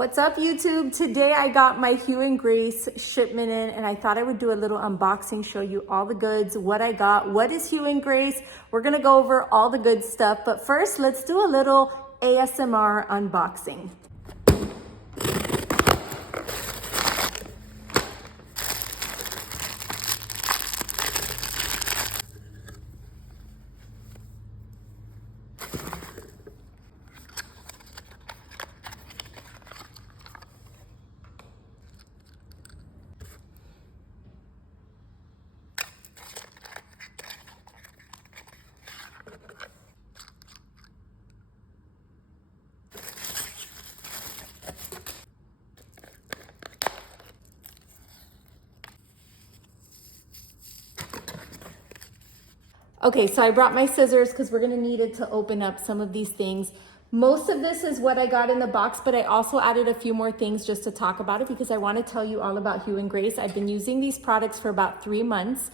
What's up, YouTube? Today I got my Hugh Grace shipment in and I thought I would do a little unboxing, show you all the goods, what I got, what is Hugh Grace. We're gonna go over all the good stuff, but first let's do a little ASMR unboxing. Okay, so I brought my scissors because we're gonna need it to open up some of these things. Most of this is what I got in the box, but I also added a few more things just to talk about it because I wanna tell you all about Hugh Grace. I've been using these products for about 3 months.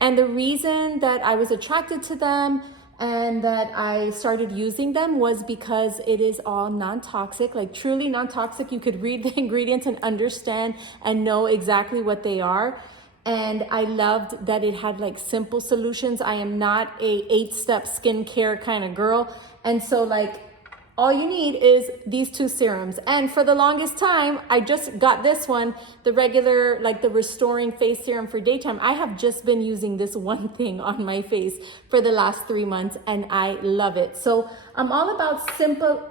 And the reason that I was attracted to them and that I started using them was because it is all non-toxic, like truly non-toxic. You could read the ingredients and understand and know exactly what they are. And I loved that it had like simple solutions. I am not a 8-step skincare kind of girl. And so like all you need is these 2 serums. And for the longest time, I just got this one, the regular, like the restoring face serum for daytime. I have just been using this one thing on my face for the last 3 months and I love it. So I'm all about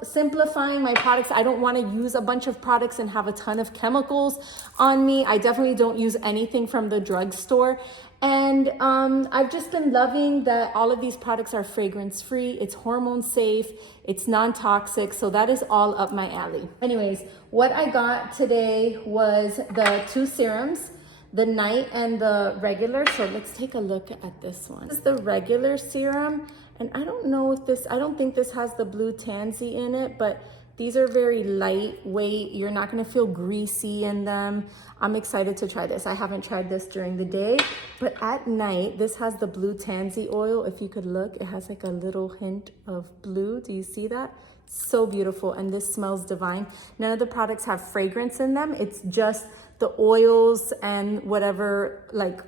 simplifying my products. I don't want to use a bunch of products and have a ton of chemicals on me. I definitely don't use anything from the drugstore. And I've just been loving that all of these products are fragrance free, it's hormone safe, it's non-toxic, so that is all up my alley. Anyways, what I got today was the 2 serums, the night and the regular. So let's take a look at this one. This is the regular serum, and I don't know if this, I don't think this has the blue tansy in it, but these are very lightweight. You're not gonna feel greasy in them. I'm excited to try this. I haven't tried this during the day, but at night, this has the blue tansy oil. If you could look, it has like a little hint of blue. Do you see that? So beautiful, and this smells divine. None of the products have fragrance in them. It's just the oils and whatever, like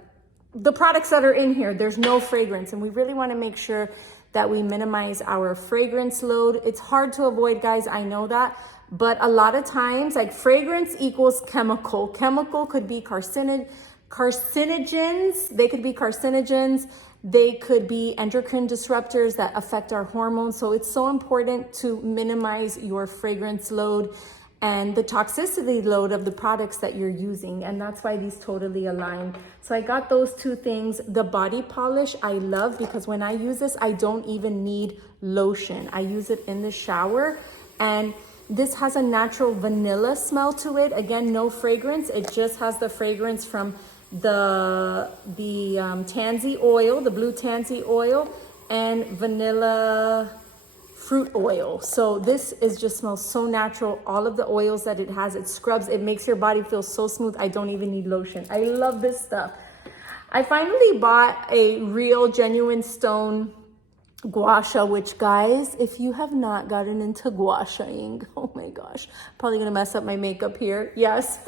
the products that are in here, there's no fragrance, and we really wanna make sure that we minimize our fragrance load. It's hard to avoid, guys, I know that, but a lot of times, like fragrance equals chemical. Chemical could be carcinogens, they could be carcinogens, they could be endocrine disruptors that affect our hormones. So it's so important to minimize your fragrance load and the toxicity load of the products that you're using. And that's why these totally align. So I got those 2 things. The body polish I love because when I use this, I don't even need lotion. I use it in the shower, and this has a natural vanilla smell to it. Again, no fragrance. It just has the fragrance from the tansy oil, the blue tansy oil, and vanilla fruit oil. So this is just smells so natural. All of the oils that it has, it scrubs, it makes your body feel so smooth. I don't even need lotion. I love this stuff. I finally bought a real genuine stone gua sha, which, guys, if you have not gotten into gua shaing, oh my gosh, probably gonna mess up my makeup here. Yes.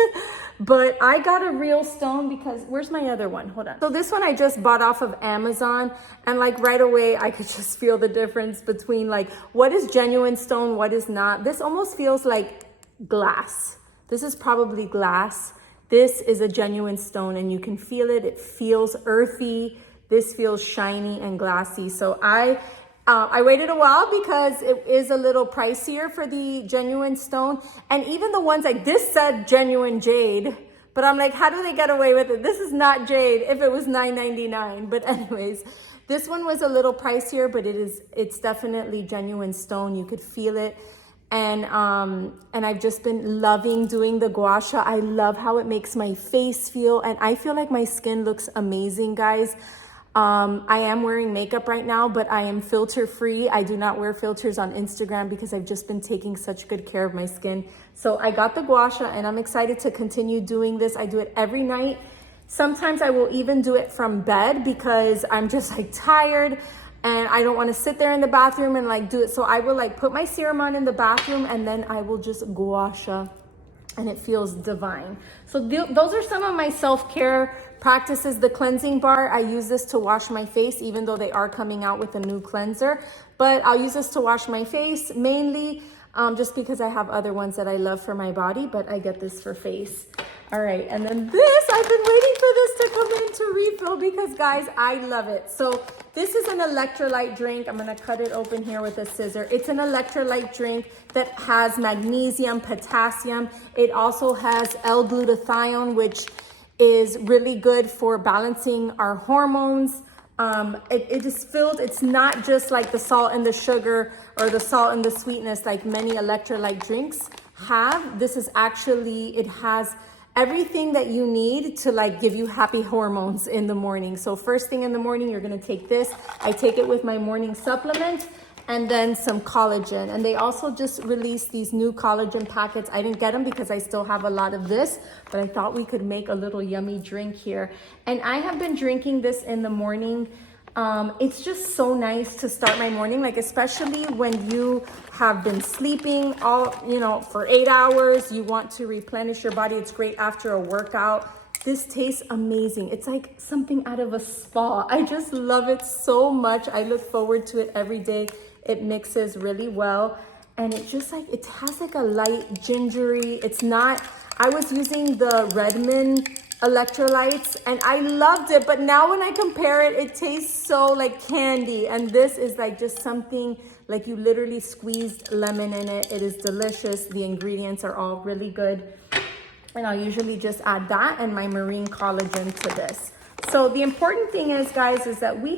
But I got a real stone because where's my other one? Hold on. So this one I just bought off of Amazon, and like right away I could just feel the difference between like what is genuine stone, what is not. This almost feels like glass. This is probably glass. This is a genuine stone and you can feel it. It feels earthy. This feels shiny and glassy. So I waited a while because it is a little pricier for the genuine stone. And even the ones like this said genuine jade, but I'm like, how do they get away with it? This is not jade if it was $9.99. But anyways, this one was a little pricier, but it's definitely genuine stone. You could feel it. And I've just been loving doing the gua sha. I love how it makes my face feel. And I feel like my skin looks amazing, guys. I am wearing makeup right now, but I am filter free. I do not wear filters on Instagram because I've just been taking such good care of my skin. So I got the gua sha and I'm excited to continue doing this. I do it every night. Sometimes I will even do it from bed because I'm just like tired and I don't want to sit there in the bathroom and like do it. So I will like put my serum on in the bathroom and then I will just gua sha and it feels divine. So those are some of my self-care practices. The cleansing bar, I use this to wash my face, even though they are coming out with a new cleanser, but I'll use this to wash my face mainly, just because I have other ones that I love for my body, but I get this for face. All right, and then this, I've been waiting for this to come in to refill because guys, I love it. So this is an electrolyte drink. I'm gonna cut it open here with a scissor. It's an electrolyte drink that has magnesium, potassium. It also has L-glutathione, which is really good for balancing our hormones. It is filled, it's not just like the salt and the sugar or the salt and the sweetness like many electrolyte drinks have. This is actually, it has everything that you need to like give you happy hormones in the morning. So first thing in the morning, you're gonna take this. I take it with my morning supplement and then some collagen. And they also just released these new collagen packets. I didn't get them because I still have a lot of this, but I thought we could make a little yummy drink here. And I have been drinking this in the morning. It's just so nice to start my morning, like especially when you have been sleeping all, for 8 hours, you want to replenish your body. It's great after a workout. This tastes amazing. It's like something out of a spa. I just love it so much. I look forward to it every day. It mixes really well. And it just like, it has like a light gingery. It's not, I was using the Redmond electrolytes and I loved it, but now when I compare it, it tastes so like candy. And this is like just something like you literally squeezed lemon in it. It is delicious. The ingredients are all really good. And I'll usually just add that and my marine collagen to this. So the important thing is, guys, is that we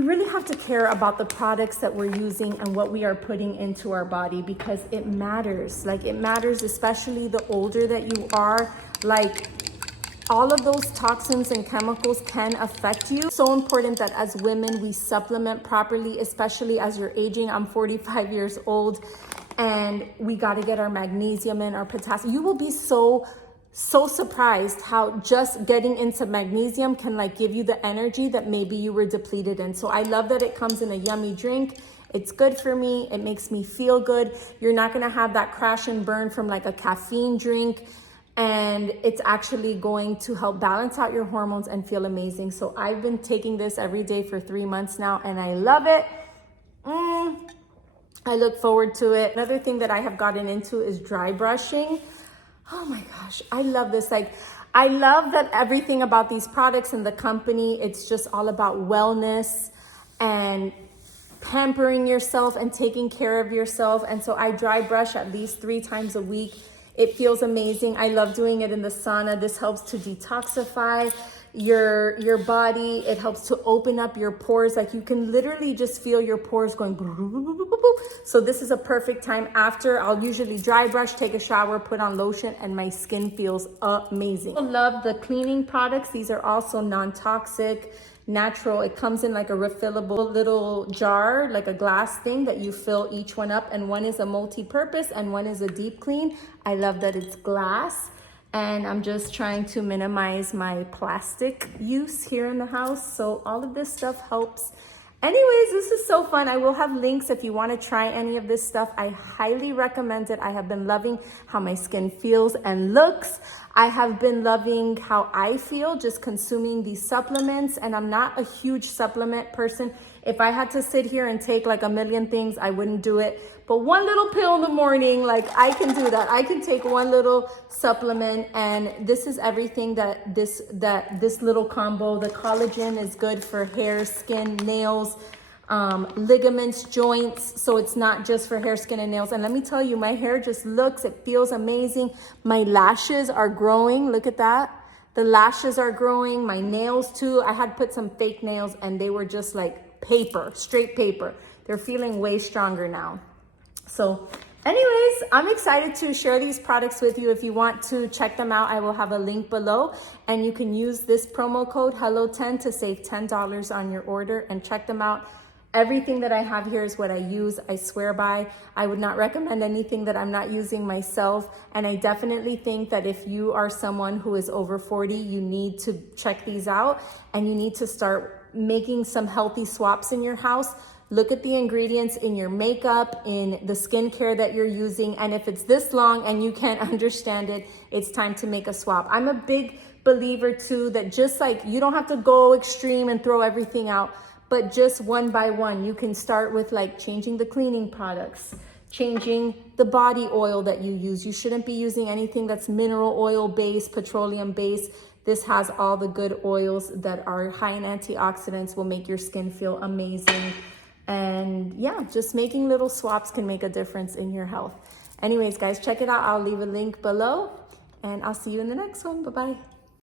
really have to care about the products that we're using and what we are putting into our body, because it matters. Like it matters, especially the older that you are, like all of those toxins and chemicals can affect you. So important that as women, we supplement properly, especially as you're aging. I'm 45 years old and we got to get our magnesium in, our potassium. You will be so surprised how just getting into magnesium can like give you the energy that maybe you were depleted in. So I love that it comes in a yummy drink. It's good for me. It makes me feel good. You're not going to have that crash and burn from like a caffeine drink. And it's actually going to help balance out your hormones and feel amazing. So I've been taking this every day for 3 months now and I love it. I look forward to it. Another thing that I have gotten into is dry brushing. Oh my gosh, I love this. Like, I love that everything about these products and the company, it's just all about wellness and pampering yourself and taking care of yourself. And so I dry brush at least 3 times a week. It feels amazing. I love doing it in the sauna. This helps to detoxify your body. It helps to open up your pores. Like you can literally just feel your pores going. So this is a perfect time after. I'll usually dry brush, take a shower, put on lotion, and my skin feels amazing. I love the cleaning products. These are also non-toxic, natural. It comes in like a refillable little jar, like a glass thing that you fill each one up, and one is a multi-purpose and one is a deep clean. I love that it's glass. And I'm just trying to minimize my plastic use here in the house. So all of this stuff helps. Anyways, this is so fun. I will have links if you want to try any of this stuff. I highly recommend it. I have been loving how my skin feels and looks. I have been loving how I feel just consuming these supplements. And I'm not a huge supplement person. If I had to sit here and take like a million things, I wouldn't do it. But one little pill in the morning, like I can do that. I can take one little supplement, and this is everything that this little combo. The collagen is good for hair, skin, nails, ligaments, joints. So it's not just for hair, skin, and nails. And let me tell you, my hair just looks, it feels amazing. My lashes are growing. Look at that. The lashes are growing. My nails too. I had put some fake nails and they were just like paper, straight paper. They're feeling way stronger now. So anyways, I'm excited to share these products with you. If you want to check them out, I will have a link below, and you can use this promo code HELLO10 to save $10 on your order, and check them out. Everything that I have here is what I use. I swear by. I would not recommend anything that I'm not using myself. And I definitely think that if you are someone who is over 40, you need to check these out, and you need to start making some healthy swaps in your house Look at the ingredients in your makeup, in the skincare that you're using. And if it's this long and you can't understand it, it's time to make a swap. I'm a big believer too that just like you don't have to go extreme and throw everything out, but just one by one. You can start with like changing the cleaning products, changing the body oil that you use. You shouldn't be using anything that's mineral oil based, petroleum based. This has all the good oils that are high in antioxidants, will make your skin feel amazing. And yeah, just making little swaps can make a difference in your health. Anyways, guys, check it out. I'll leave a link below and I'll see you in the next one. Bye-bye.